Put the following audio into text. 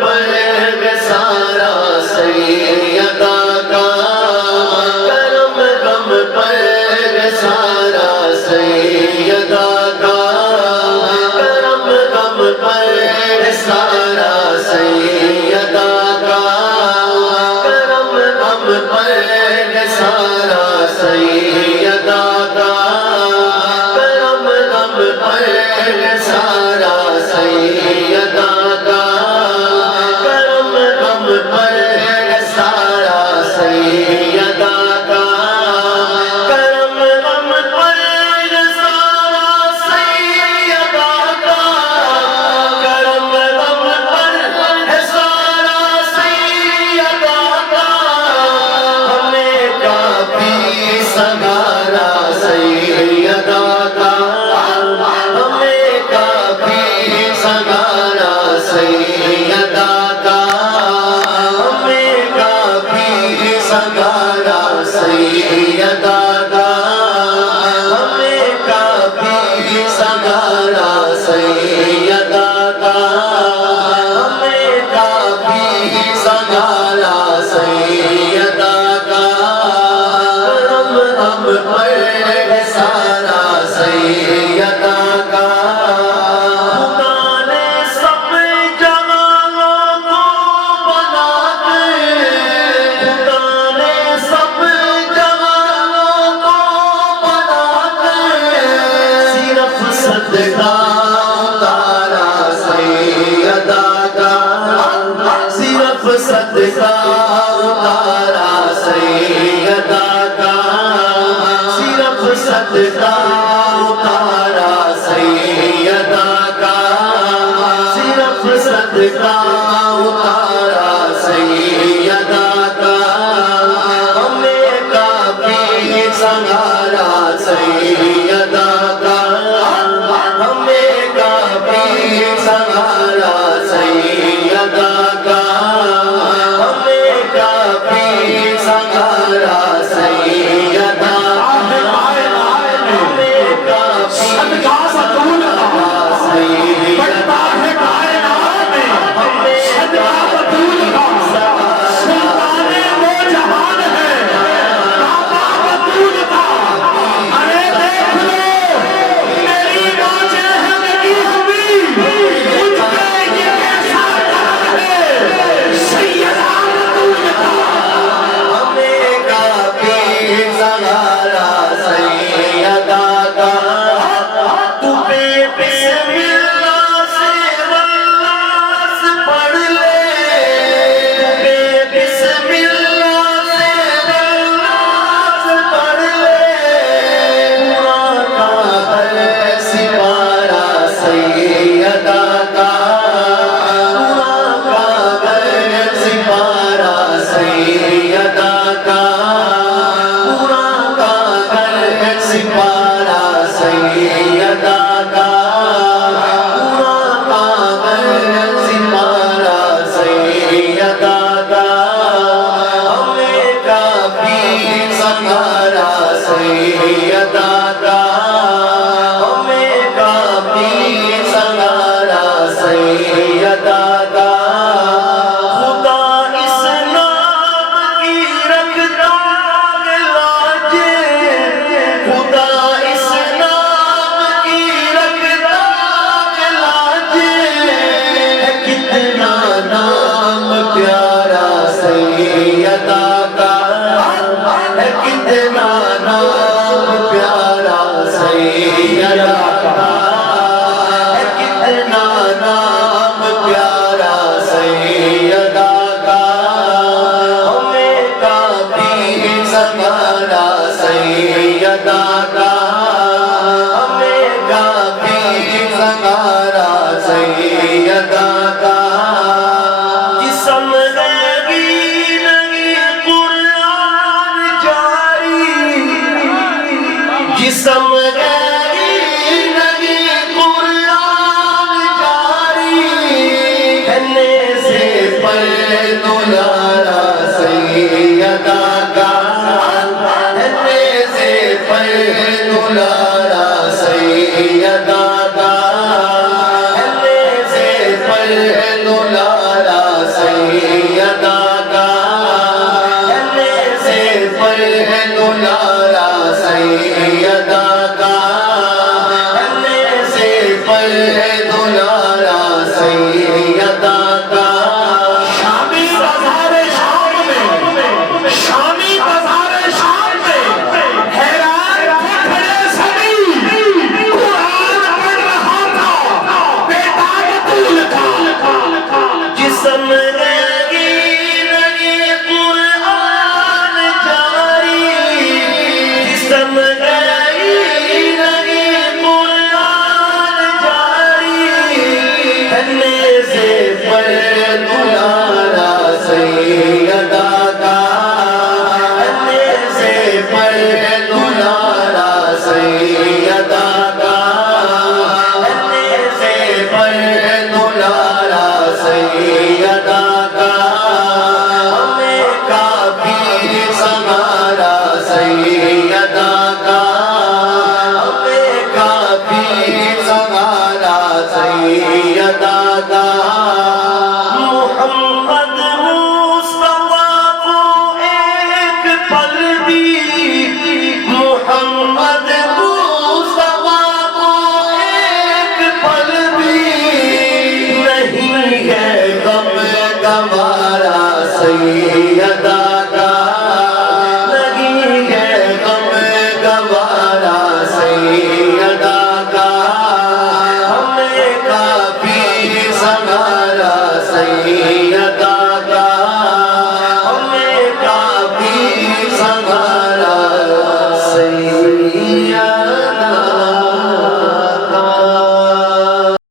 پر سارا سیدہ کا کرم غم پر سارا سیدہ کا کرم غم پر سارا سیدہ کا کرم غم پر سارا سیدہ کا کرم غم پر سارا سیدہ کا کرم غم پر سارا سیدہ کا کرم غم پر سارا سیدہ کا کرم غم پر سارا سیدہ کا ہمیں کافی سگارا سیدہ کا ہمیں کافی سگارا سیدہ کا ہمیں کافی سگارا سیدہ کا ہمیں کافی سگارا سیدہ کا ہمیں کافی سگارا سیدہ کا کرم غم پر سارا سیدہ کا خدا نے سب جہانوں کو بنا کر خدا نے سب جہانوں کو بنا کر صرف صدقہ اتارا سیدہ کا صرف صدقہ اتارا سیدہ کا صرف صدقہ اتارا سیدہ کا صرف صدقہ اتارا سیدہ کا ہمیں کافی سگارا سیدہ کا ہمیں کافی سگارا سیدہ کا ہمیں کافی سگارا سیدہ کا ہمیں کافی صدقہ بطول کا بڑھتا ہے کائنات میں صدقہ بطول کا سلطان وہ جہان ہے کعبہ بطول کا ارے دیکھ لو میری موجیں ہیں لگی ہوئی مجھ پہ یہ کیسا کرم ہے سیدہ بطول کا ہمیں کافی سگارا سیدہ کا تو بے بسم اللہ سے والناس پڑھ لے بے بسم اللہ سے والناس پڑھ لے قرآن کا ہر سپارہ سیدہ کا قرآن کا ہر سپارہ سیدہ کا قرآن کا ہر سپارہ سیدہ کا قرآن کا ہر سپارہ سیدہ کا ہمیں کافی سگارا سیدہ کا ہمیں کافی سگارا سیدہ کا خدا اس نام کی رکھتا ہے لاجیں خدا اس نام کی رکھتا ہے لاجیں کتنا نام پیارا سیدہ کا کتنا نام پیارا سیدہ کا کتنا نام پیارا سیدہ کا ہمیں کافی سگارا سیدہ کا ہمیں کافی سگارا سیدہ کا جسم غیبی نہیں قرآن جاری جسم غیبی نہیں قرآن جاری کہنے سے پر دلارا سیدہ کا کہنے سے پر دلارا سیدہ کا کہنے سیدہ کا انے سے پر دلارا سیدہ کا انے سے پر دلارا سیدہ کا ہمیں کافی سنگارا سیدہ کا ہمیں کافی سنگارا سیدہ کا محمد مصطفیٰ کو ایک پل بھی محمد مصطفیٰ کو ایک پل بھی نہیں ہے غم گوارا سیدہ